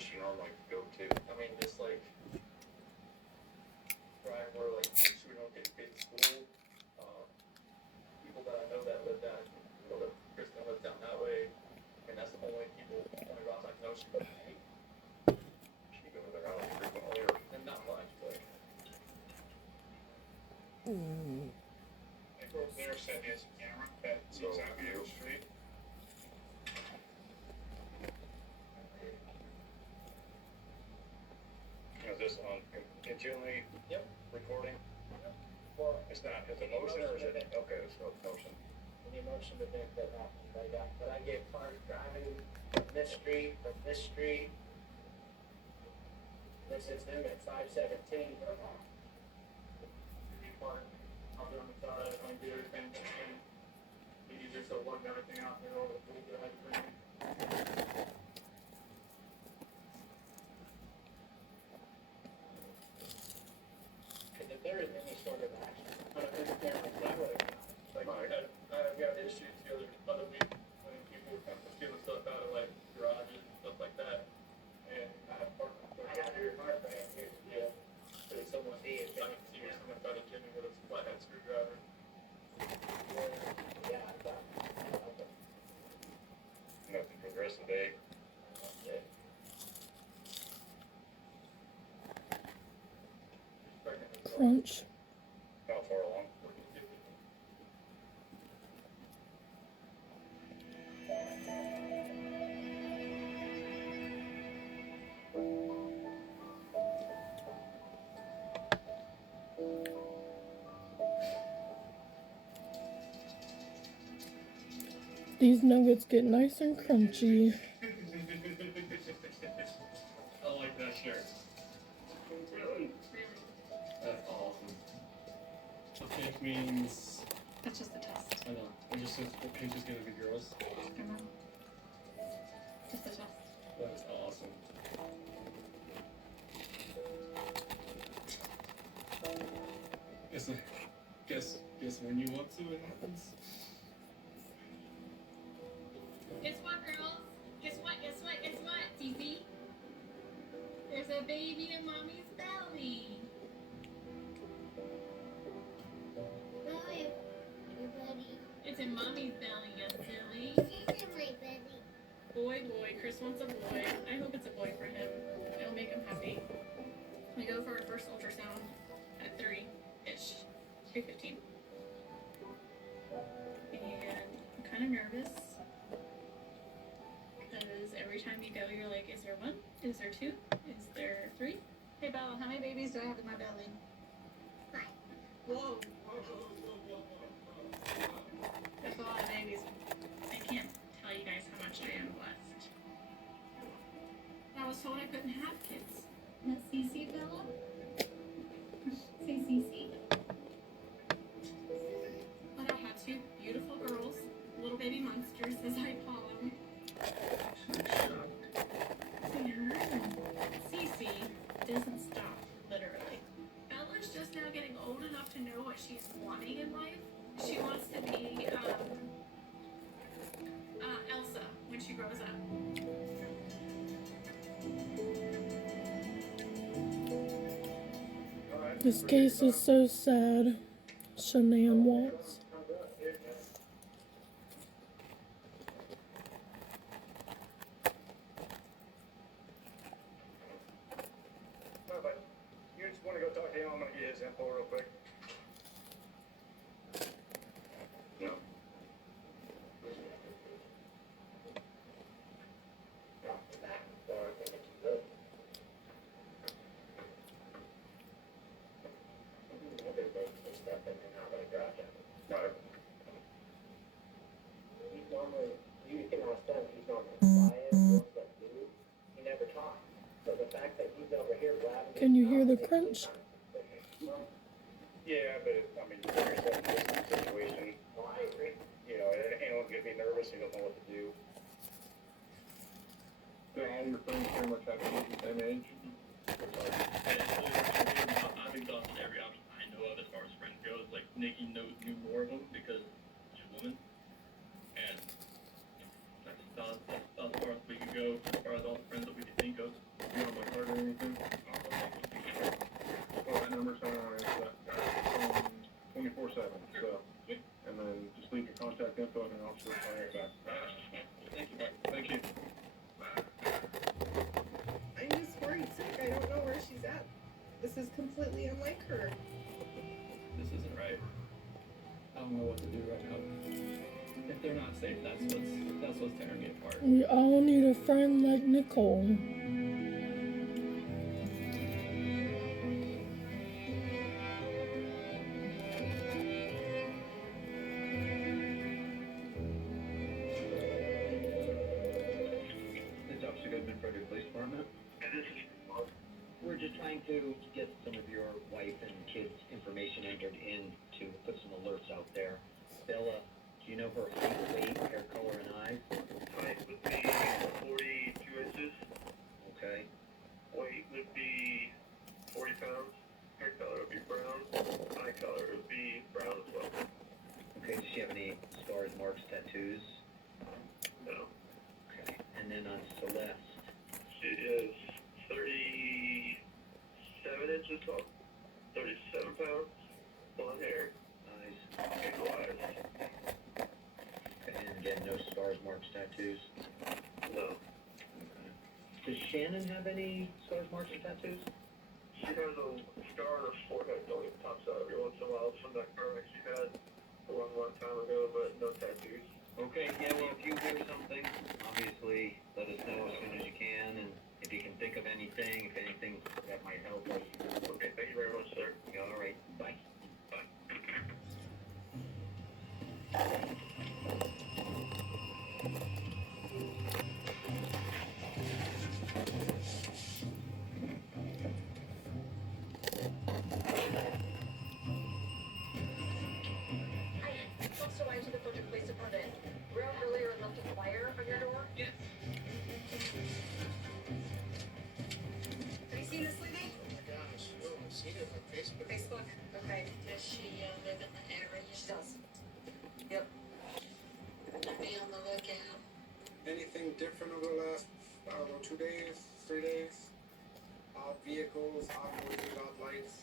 does she normally go to? I mean, just like, right where like she don't get paid school. People that I know that live down, Kristen lives down that way, and that's the only routes I know she goes. She goes there, I don't frequently, and not much, but. I drove there, said he has a camera that sees out the street. Is this on continually? Yep. Recording? Yep. Well, it's not, is it motion or is it? Okay, it's no motion. Any motion event that happened, but I get cars driving from this street. This is him at 517. I'll be on the side, I do everything. You just lug everything out there, all the food that I bring. Because if there is any sort of action, I don't understand that would have. Like, I've got issues the other week when people were kind of stealing stuff out of like garages and stuff like that. And I have parked. I got your heart right here. Yeah. But if someone needs, I can see where someone tried to hit me with a flathead screwdriver. Yeah, I thought. Nothing for the rest of the day. Yeah. Crunch. How far along? These nuggets get nice and crunchy. I like that shirt. That's awesome. So pink means... That's just the test. I know. It just says pink is gonna be girls. I know. Just the test. That's awesome. Guess when you want to, it happens. Guess what, girls? Guess what? Fifi? There's a baby in mommy's belly. It's in mommy's belly, you silly. It's in my belly. Boy. Chris wants a boy. I hope it's a boy for him. It'll make him happy. We go for our first ultrasound at 3-ish. 3:15. And I'm kind of nervous. Because every time you go, you're like, is there 1? Is there 2? Is there 3? Hey, Bella, how many babies do I have in my belly? 5. Whoa. That's a lot of babies. I can't tell you guys how much I am blessed. I was told I couldn't have kids. Not Cece, Bella? Say Cece. But I had 2 beautiful girls, little baby monsters, as I call them. Cece doesn't stop, literally. Bella's just now getting old enough to know what she's wanting in life. She wants to be Elsa when she grows up. This case is so sad. Shanann Waltz. But you just want to go talk to him, I'm going to get his info real quick. No. You can ask them, he's normally quiet, but he never talks. So the fact that he's over here blabbing. Can you hear the crunch? Yeah, but I mean, you're yourself in this situation. Well, I agree. You know, anyone's gonna be nervous, you don't know what to do. Do all your friends pretty much have the same age? I've exhausted every option I know of as far as friends goes. Like Nikki knew more of them because she's a woman, and that's as far as we could go as far as all the friends that we could think of. for calling it back. Thank you, Mark. Thank you. I'm just worried sick. I don't know where she's at. This is completely unlike her. This isn't right. I don't know what to do right now. If they're not safe, that's what's tearing me apart. We all need a friend like Nicole. This is Officer Goodman, Frederick Police Department. We're just trying to get some of your wife and kids' information entered in to put some alerts out there. Bella, do you know her height, weight, hair color, and eyes? Height would be 42 inches. Okay. Weight would be 40 pounds. Hair color would be brown. Eye color would be brown as well. Okay, does she have any scars, marks, tattoos? No. Okay. And then on Celeste, She is 37 inches tall. 37 pounds. Blonde hair. eyes. Hazel eyes. Okay. And again, no scars, marks, tattoos? No. Okay. Does Shannon have any scars, marks, or tattoos? She has a scar on her forehead that only pops out every once in a while from that car wreck she had a long, long time ago, but no tattoos. Okay, yeah, well, if you hear something, obviously, let us know as soon as you can, and if you can think of anything, if anything that might help us. Okay, thank you very much, sir. All right, bye. Hi, Officer White to the Frederick Police Department. We're out earlier and left a flyer on your door. Yes. Have you seen this lady? Oh my gosh, no, I've seen it on Facebook. Facebook? Okay. Does she live in the area? She does. Yep. Be on the lookout. Anything different over the last, I don't know, 2 days, 3 days? Odd vehicles, odd noises, odd lights.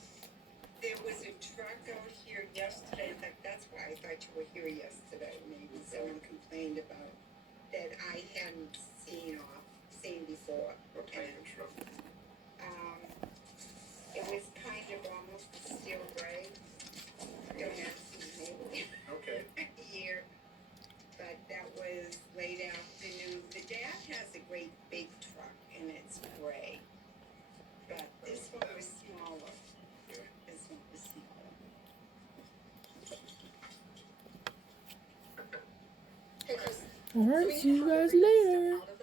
There was a truck out here yesterday. In fact, that's why I thought you were here yesterday. Maybe someone complained about that I hadn't seen before. What type of truck? It was kind of almost a steel gray. Don't have to maybe Okay. year, but that was late afternoon. The dad has a great big truck and it's gray, but this one was smaller. This one was smaller. Hey, Chris. Alright, see you guys later. Out of